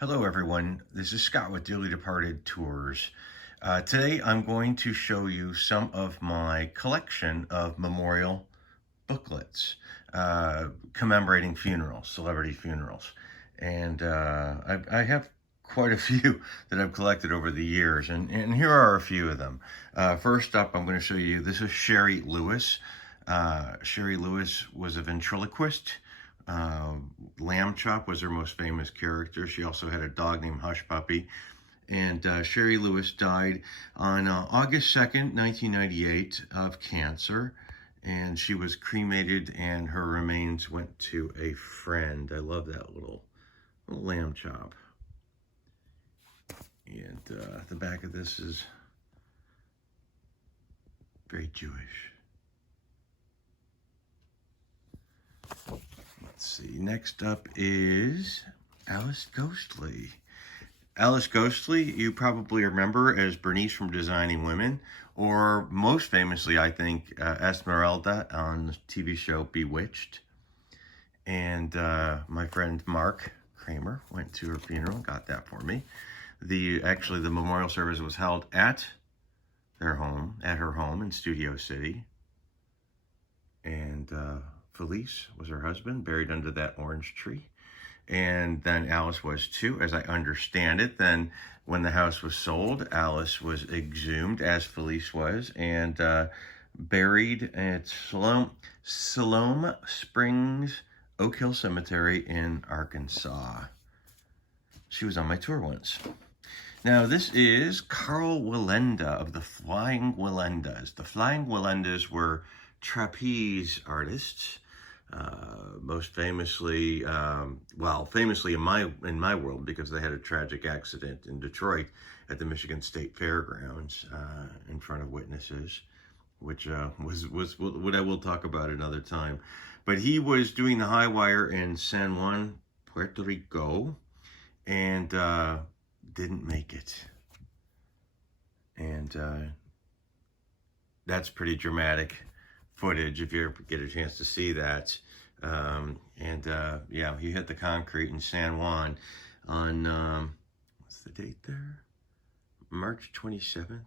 Hello everyone, this is Scott with Dearly Departed Tours. Today I'm going to show you some of my collection of memorial booklets commemorating funerals, celebrity funerals. And I have quite a few that I've collected over the years, and here are a few of them. First up, I'm going to show you, this is Sherry Lewis. Sherry Lewis was a ventriloquist. Lamb Chop was her most famous character. She also had a dog named Hush Puppy. And Sherry Lewis died on August 2nd, 1998 of cancer. And she was cremated and her remains went to a friend. I love that little lamb chop. And the back of this is very Jewish. Let's see, next up is Alice Ghostly. Alice Ghostly, you probably remember as Bernice from Designing Women, or most famously, I think, Esmeralda on the TV show Bewitched. And my friend Mark Kramer went to her funeral, got that for me. Actually, the memorial service was held at her home in Studio City. And Felice was her husband, buried under that orange tree. And then Alice was too, as I understand it. Then when the house was sold, Alice was exhumed, as Felice was, and buried at Siloam Springs Oak Hill Cemetery in Arkansas. She was on my tour once. Now, this is Carl Wallenda of the Flying Willendas. The Flying Willendas were trapeze artists. Most famously, famously in my world, because they had a tragic accident in Detroit at the Michigan State Fairgrounds in front of witnesses, which was what I will talk about another time. But he was doing the high wire in San Juan, Puerto Rico, and didn't make it. And that's pretty dramatic footage if you ever get a chance to see that. Yeah, he hit the concrete in San Juan on what's the date there? March 22nd,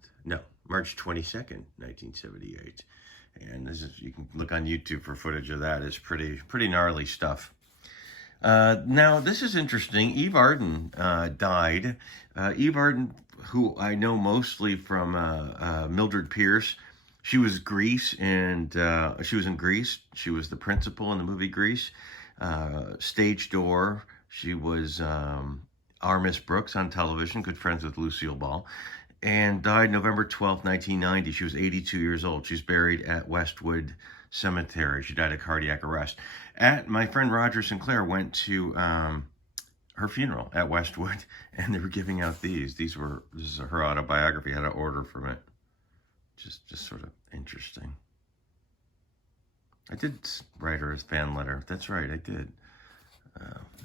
1978. And this is, you can look on YouTube for footage of that. It's pretty gnarly stuff. Now, this is interesting. Eve Arden died. Eve Arden, who I know mostly from Mildred Pierce. She was Grease, and she was in Grease. She was the principal in the movie Grease. Stage Door. She was our Miss Brooks on television, good friends with Lucille Ball, and died November 12th, 1990. She was 82 years old. She's buried at Westwood Cemetery. She died of cardiac arrest. My friend Roger Sinclair went to her funeral at Westwood, and they were giving out these. This is her autobiography. I had to order from it. Just sort of interesting. I did write her a fan letter. That's right, I did.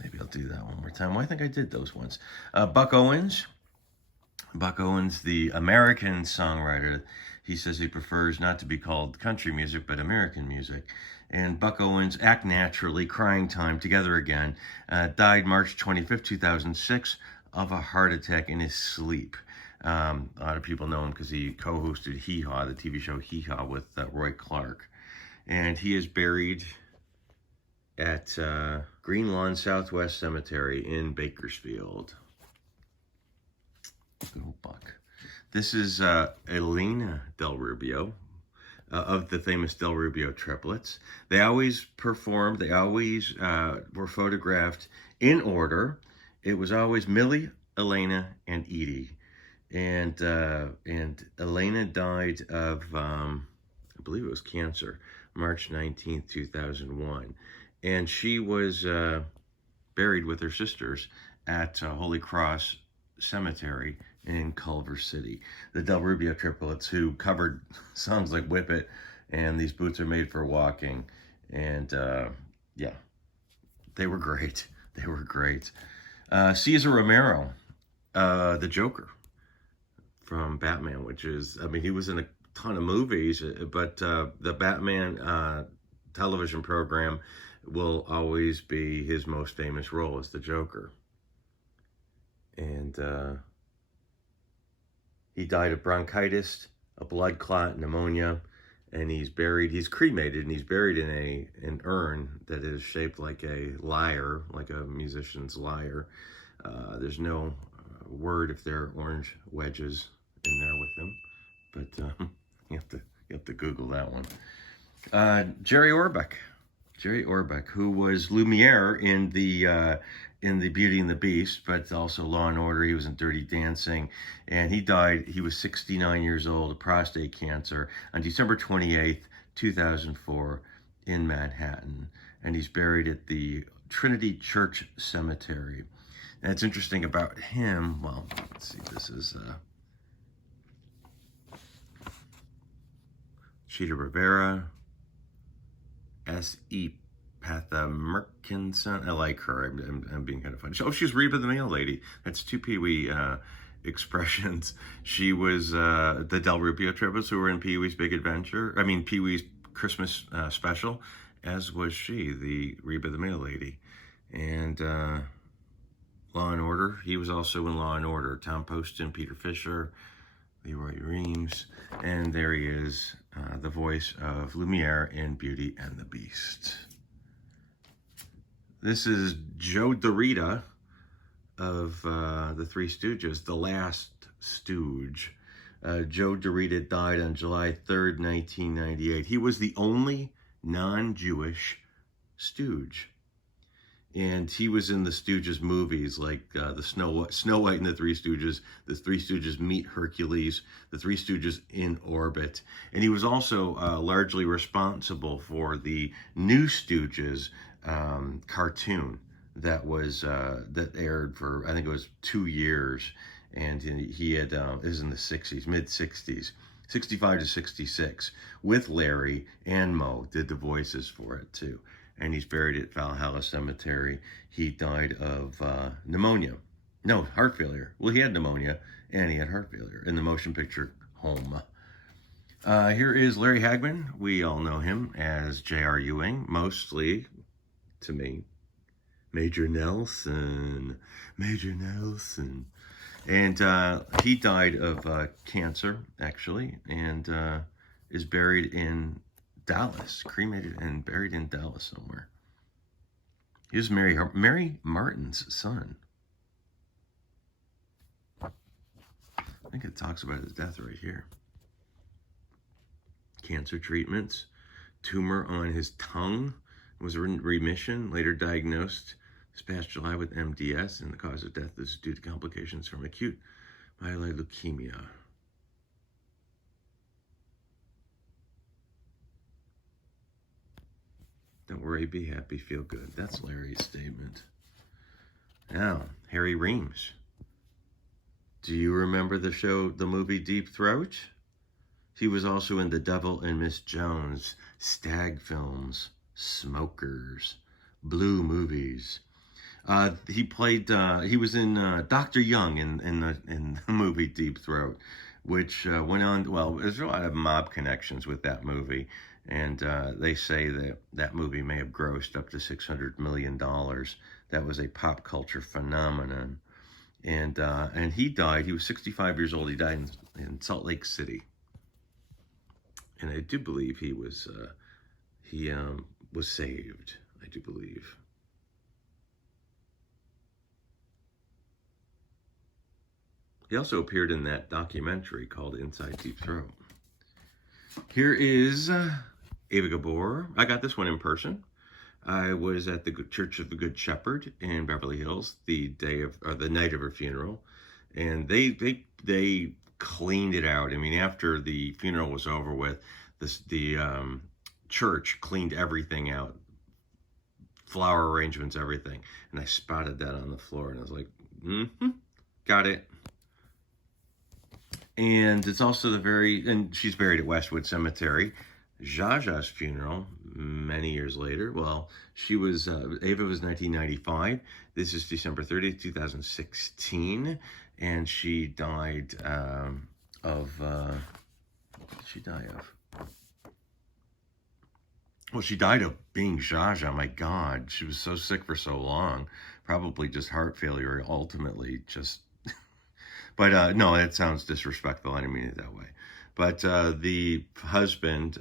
Maybe I'll do that one more time. Well, I think I did those ones. Buck Owens. Buck Owens, the American songwriter. He says he prefers not to be called country music, but American music. And Buck Owens, Act Naturally, Crying Time, Together Again, died March 25th, 2006 of a heart attack in his sleep. A lot of people know him because he co-hosted Hee Haw, the TV show Hee Haw, with Roy Clark. And he is buried at Green Lawn Southwest Cemetery in Bakersfield. Good old Buck. This is Elena Del Rubio of the famous Del Rubio triplets. They always performed, they always were photographed in order. It was always Millie, Elena, and Edie. And Elena died of, I believe it was cancer, March 19th, 2001. And she was buried with her sisters at Holy Cross Cemetery in Culver City. The Del Rubio triplets, who covered songs like Whip It and These Boots Are Made for Walking. And yeah, they were great. They were great. Cesar Romero, the Joker from Batman, which is, I mean, he was in a ton of movies, but the Batman television program will always be his most famous role as the Joker. And he died of bronchitis, a blood clot, pneumonia, and he's cremated, and he's buried in an urn that is shaped like a lyre, like a musician's lyre. There's no word if there are orange wedges in there with him, but you have to Google that one. Jerry Orbic, who was Lumiere in the Beauty and the Beast, but also Law and Order. He was in Dirty Dancing, and he died. He was 69 years old of prostate cancer on December 28th, 2004, in Manhattan, and he's buried at the Trinity Church Cemetery. And it's interesting about him. Well, let's see. This is Cheetah Rivera, S.E. Patha Merkinson. I like her. I'm being kind of funny. Oh, she's Reba the Mail Lady. That's two Pee-wee expressions. She was the Del Rubio triplets who were in Pee-wee's Big Adventure. I mean, Pee-wee's Christmas special, as was she, the Reba the Mail Lady. And Law and Order. He was also in Law and Order. Tom Poston, Peter Fisher, Leroy Reams. And there he is, the voice of Lumiere in Beauty and the Beast. This is Joe Dorita of the Three Stooges, the last Stooge. Joe Dorita died on July 3rd, 1998. He was the only non-Jewish Stooge. And he was in the Stooges movies, like the Snow White and the Three Stooges Meet Hercules, the Three Stooges in Orbit. And he was also largely responsible for the New Stooges cartoon that was that aired for, I think it was 2 years. And he had, it was in the 60s, mid-60s, 65 to 66, with Larry and Moe, did the voices for it too. And he's buried at Valhalla Cemetery. He died of pneumonia. No, heart failure. Well, he had pneumonia, and he had heart failure in the motion picture Home. Here is Larry Hagman. We all know him as J.R. Ewing, mostly, to me, Major Nelson. Major Nelson. And he died of cancer, actually, and is buried in Dallas, cremated and buried in Dallas somewhere. He was Mary Martin's son. I think it talks about his death right here. Cancer treatments, tumor on his tongue was in remission, later diagnosed this past July with MDS, and the cause of death is due to complications from acute myeloid leukemia. Don't worry, be happy, feel good. That's Larry's statement. Now, Harry Reams. Do you remember the movie Deep Throat? He was also in The Devil and Miss Jones, Stag Films, Smokers, Blue Movies. He was in Dr. Young in the movie Deep Throat, which went on, well, there's a lot of mob connections with that movie. And they say that movie may have grossed up to $600 million. That was a pop culture phenomenon. And he died. He was 65 years old. He died in Salt Lake City. And I do believe he was saved. I do believe. He also appeared in that documentary called Inside Deep Throat. Here is Eva Gabor. I got this one in person. I was at the Church of the Good Shepherd in Beverly Hills the night of her funeral, and they cleaned it out. I mean, after the funeral was over with, the church cleaned everything out, flower arrangements, everything, and I spotted that on the floor, and I was like, got it. And it's also and she's buried at Westwood Cemetery. Zsa Zsa's funeral, many years later. Well, Eva was 1995. This is December 30th, 2016. And she died of, she died of being Zsa Zsa. My God, she was so sick for so long. Probably just heart failure, ultimately just But no, it sounds disrespectful. I didn't mean it that way. But the husband,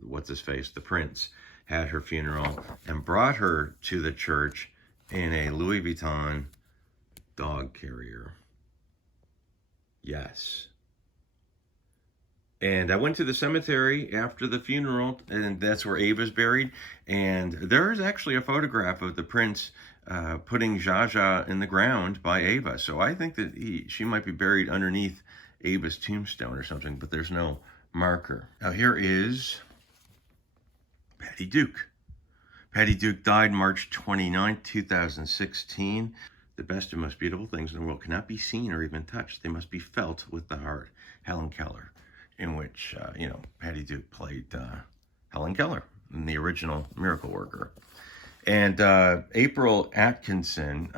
what's his face, the prince, had her funeral and brought her to the church in a Louis Vuitton dog carrier. Yes. And I went to the cemetery after the funeral, and that's where Eva's buried. And there's actually a photograph of the prince putting Zsa in the ground by Eva. So I think that she might be buried underneath Eva's tombstone or something, but there's no marker. Now here is Patty Duke. Patty Duke died March 29, 2016. The best and most beautiful things in the world cannot be seen or even touched. They must be felt with the heart. Helen Keller, in which, Patty Duke played Helen Keller in the original Miracle Worker. And April Atkinson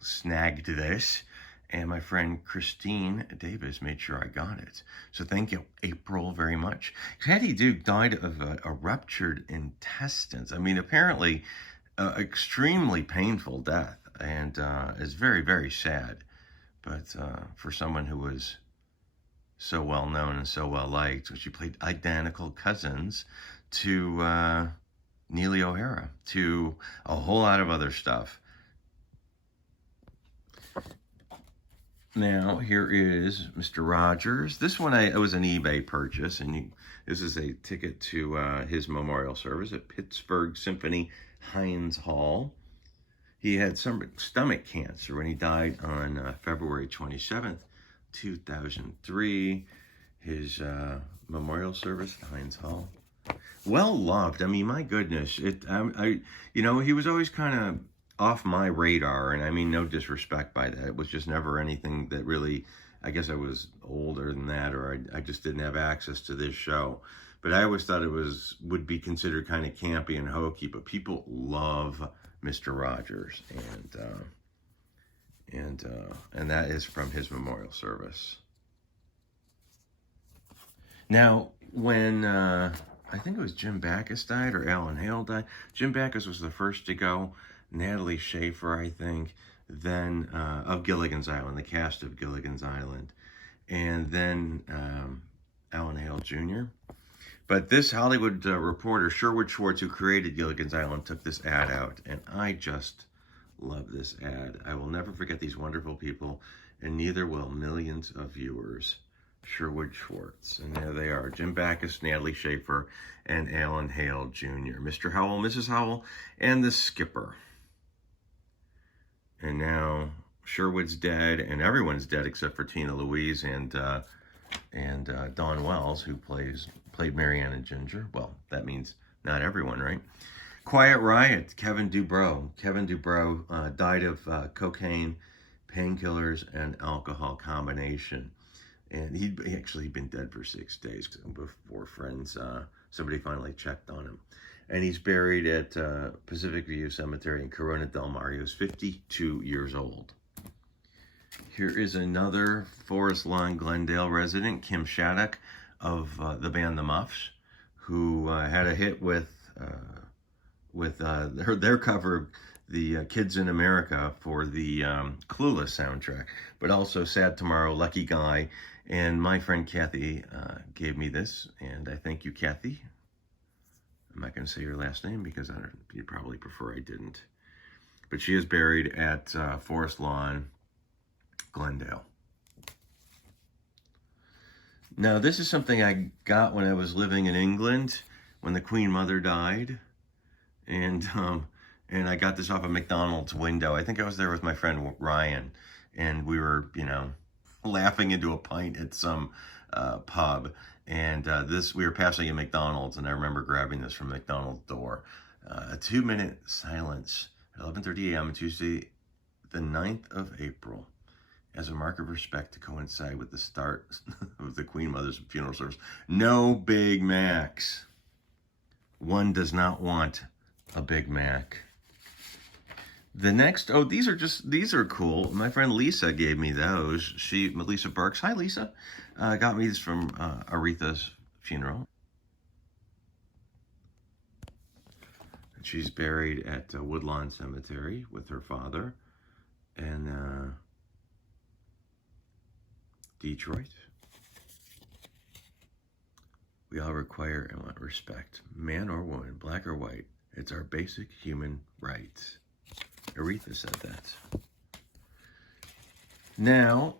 snagged this, and my friend Christine Davis made sure I got it. So thank you, April, very much. Patty Duke died of a ruptured intestines. I mean, apparently, extremely painful death, and is very, very sad. But for someone who was so well known and so well liked, she played identical cousins to Neely O'Hara, to a whole lot of other stuff. Now, here is Mr. Rogers. This one, it was an eBay purchase, and this is a ticket to his memorial service at Pittsburgh Symphony Heinz Hall. He had some stomach cancer when he died on February 27th, 2003. His memorial service at Heinz Hall. Well loved. I mean, my goodness. He was always kind of off my radar, and I mean no disrespect by that. It was just never anything that really, I guess I was older than that, or I just didn't have access to this show. But I always thought it would be considered kind of campy and hokey, but people love Mr. Rogers, and that is from his memorial service. Now, when I think it was Jim Backus died or Alan Hale died. Jim Backus was the first to go. Natalie Schaefer, I think, then of Gilligan's Island, the cast of Gilligan's Island, and then Alan Hale Jr. But this Hollywood reporter, Sherwood Schwartz, who created Gilligan's Island, took this ad out, and I just love this ad. I will never forget these wonderful people, and neither will millions of viewers. Sherwood Schwartz, and there they are, Jim Backus, Natalie Schaefer, and Alan Hale Jr., Mr. Howell, Mrs. Howell, and the skipper. And now Sherwood's dead, and everyone's dead except for Tina Louise and Dawn Wells, who played Marianne and Ginger. Well, that means not everyone, right? Quiet Riot, Kevin Dubrow. Kevin Dubrow died of cocaine, painkillers, and alcohol combination. And he'd actually been dead for 6 days before somebody finally checked on him. And he's buried at Pacific View Cemetery in Corona del Mar. He was 52 years old. Here is another Forest Lawn, Glendale resident, Kim Shattuck of the band The Muffs, who had a hit with their cover of the Kids in America for the Clueless soundtrack, but also Sad Tomorrow, Lucky Guy. And my friend Kathy gave me this, and I thank you, Kathy. I'm not going to say your last name because you probably prefer I didn't. But she is buried at Forest Lawn, Glendale. Now, this is something I got when I was living in England when the Queen Mother died. And I got this off a McDonald's window. I think I was there with my friend Ryan, and we were, laughing into a pint at some pub. And we were passing a McDonald's, and I remember grabbing this from McDonald's door. A 2-minute silence at 11:30 a.m. Tuesday, the 9th of April, as a mark of respect to coincide with the start of the Queen Mother's funeral service. No Big Macs. One does not want a Big Mac. The next, these are cool. My friend Lisa gave me those. Lisa Burks. Hi, Lisa. Got me these from Aretha's funeral. She's buried at Woodlawn Cemetery with her father. And Detroit. We all require and want respect, man or woman, black or white. It's our basic human rights. Aretha said that. Now,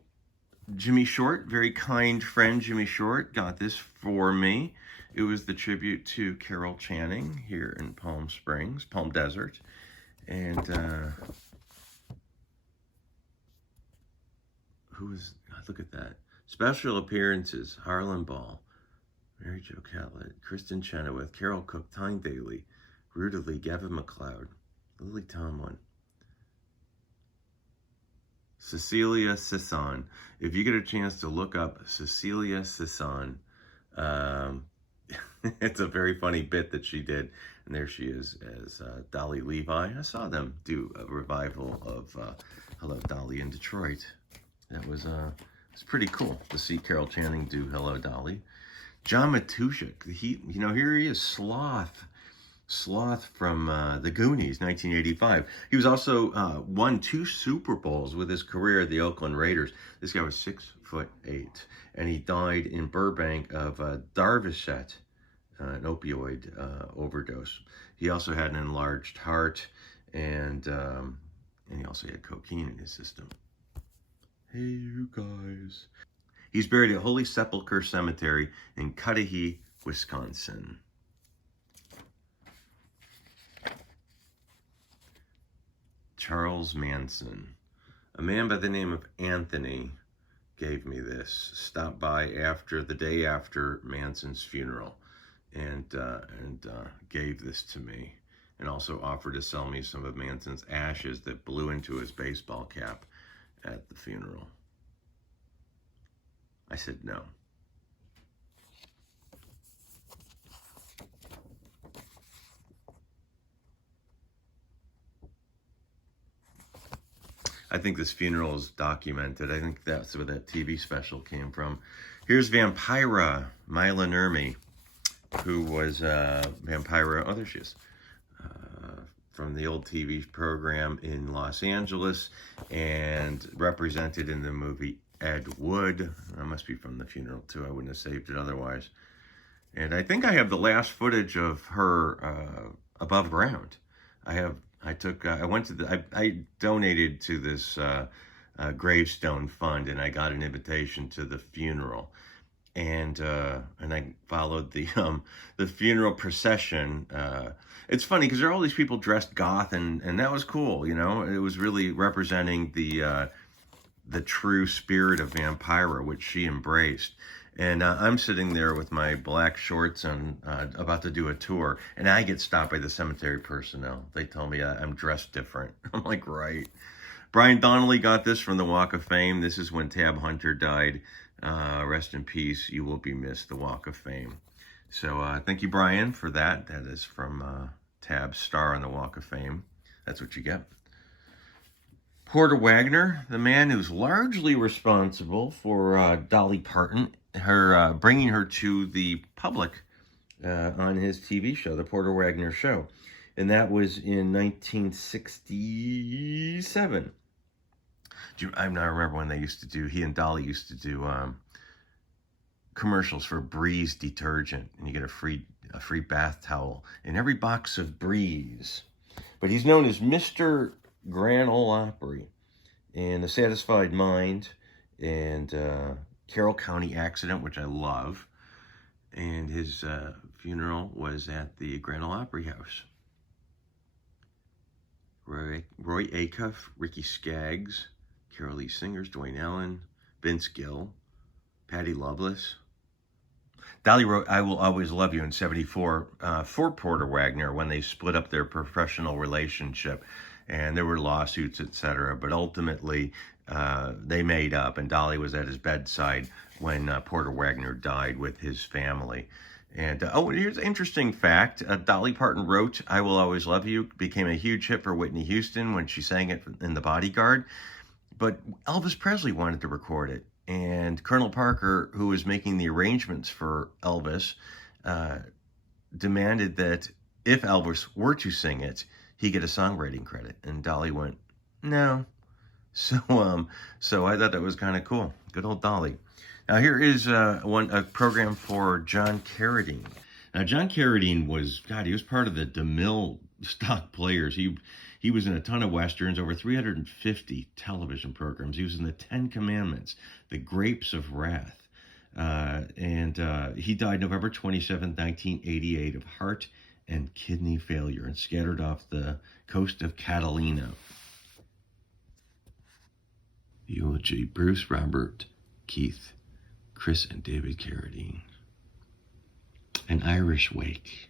Jimmy Short, very kind friend Jimmy Short, got this for me. It was the tribute to Carol Channing here in Palm Springs, Palm Desert. And look at that. Special appearances, Harlan Ball, Mary Jo Catlett, Kristen Chenoweth, Carol Cook, Tyne Daly, Ruta Lee, Gavin MacLeod, Lily Tomlin, Cecilia Sisson. If you get a chance to look up Cecilia Sisson, it's a very funny bit that she did. And there she is as Dolly Levi. I saw them do a revival of Hello, Dolly in Detroit. That was it's pretty cool to see Carol Channing do Hello, Dolly. John Matushak, here he is, Sloth from The Goonies, 1985. He was also won 2 Super Bowls with his career at the Oakland Raiders. This guy was 6'8", and he died in Burbank of Darvocet, an opioid overdose. He also had an enlarged heart, and he also had cocaine in his system. Hey, you guys. He's buried at Holy Sepulchre Cemetery in Cudahy, Wisconsin. Charles Manson. A man by the name of Anthony gave me this. Stopped by the day after Manson's funeral and gave this to me. And also offered to sell me some of Manson's ashes that blew into his baseball cap at the funeral. I said no. I think this funeral is documented. I think that's where that TV special came from. Here's Vampira Mila Nurmi, who was Vampira. Oh, there she is. From the old TV program in Los Angeles and represented in the movie Ed Wood. That must be from the funeral too. I wouldn't have saved it otherwise. And I think I have the last footage of her above ground. I donated to this gravestone fund, and I got an invitation to the funeral. And I followed the funeral procession. It's funny because there are all these people dressed goth, and that was cool. It was really representing the true spirit of Vampira, which she embraced. And I'm sitting there with my black shorts and about to do a tour, and I get stopped by the cemetery personnel. They tell me I'm dressed different. I'm like, right. Brian Donnelly got this from the Walk of Fame. This is when Tab Hunter died. Rest in peace. You will be missed, the Walk of Fame. So thank you, Brian, for that. That is from Tab's star on the Walk of Fame. That's what you get. Porter Wagner, the man who's largely responsible for Dolly Parton, bringing her to the public on his TV show, The Porter Wagner Show. And that was in 1967. I remember when he and Dolly used to do commercials for Breeze detergent, and you get a free bath towel in every box of Breeze. But he's known as Mr. Grand Ole Opry, and The Satisfied Mind, and Carroll County Accident, which I love. And his funeral was at the Grand Ole Opry House. Roy Acuff, Ricky Skaggs, Carol Lee Singers, Dwayne Allen, Vince Gill, Patty Loveless. Dolly wrote I Will Always Love You in 74 for Porter Wagner when they split up their professional relationship. And there were lawsuits, etc. But ultimately, they made up, and Dolly was at his bedside when Porter Wagner died with his family. And here's an interesting fact. Dolly Parton wrote I Will Always Love You, became a huge hit for Whitney Houston when she sang it in The Bodyguard. But Elvis Presley wanted to record it. And Colonel Parker, who was making the arrangements for Elvis, demanded that if Elvis were to sing it, he get a songwriting credit. And Dolly went, no, So I thought that was kind of cool. Good old Dolly. Now here is a program for John Carradine. Now John Carradine was, God, he was part of the DeMille stock players. He was in a ton of westerns, over 350 television programs. He was in the Ten Commandments, The Grapes of Wrath, and he died November 27, 1988, of heart and kidney failure, and scattered off the coast of Catalina. Eulogy: Bruce, Robert, Keith, Chris, and David Carradine. An Irish Wake.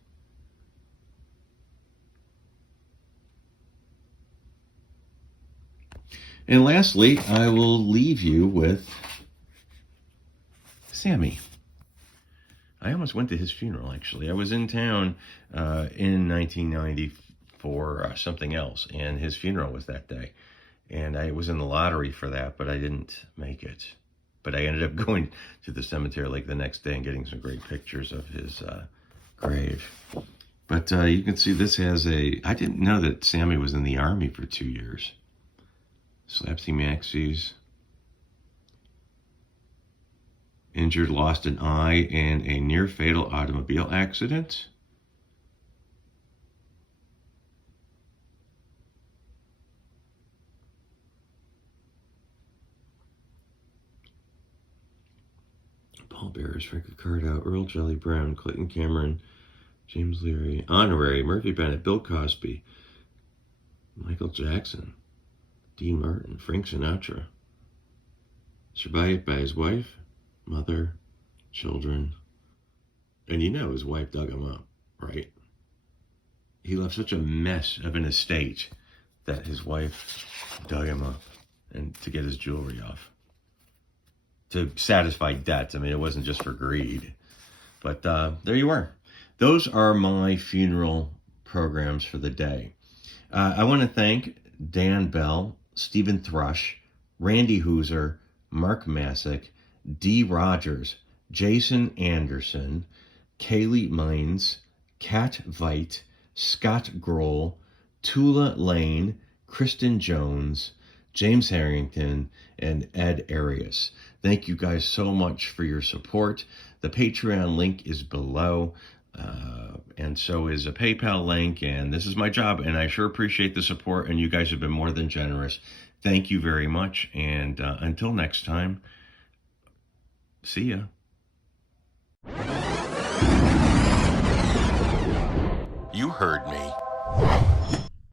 And lastly, I will leave you with Sammy. I almost went to his funeral, actually. I was in town in 1990 for something else, and his funeral was that day. And I was in the lottery for that, but I didn't make it. But I ended up going to the cemetery like the next day and getting some great pictures of his grave. But you can see this has I didn't know that Sammy was in the Army for 2 years. Slapsy Maxie's. Injured, lost an eye in a near-fatal automobile accident. Paul Bearers, Frank Ricardo, Earl Jelly Brown, Clayton Cameron, James Leary, Honorary, Murphy Bennett, Bill Cosby, Michael Jackson, Dean Martin, Frank Sinatra. Survived by his wife, mother, children. And you know his wife dug him up, right? He left such a mess of an estate that his wife dug him up and to get his jewelry off. To satisfy debts. I mean, it wasn't just for greed. But there you are. Those are my funeral programs for the day. I want to thank Dan Bell, Stephen Thrush, Randy Hooser, Mark Masick, Dee Rogers, Jason Anderson, Kaylee Mines, Kat Veit, Scott Grohl, Tula Lane, Kristen Jones, James Harrington, and Ed Arias. Thank you guys so much for your support. The Patreon link is below, and so is a PayPal link, and this is my job, and I sure appreciate the support, and you guys have been more than generous. Thank you very much, and until next time, see ya. You heard me.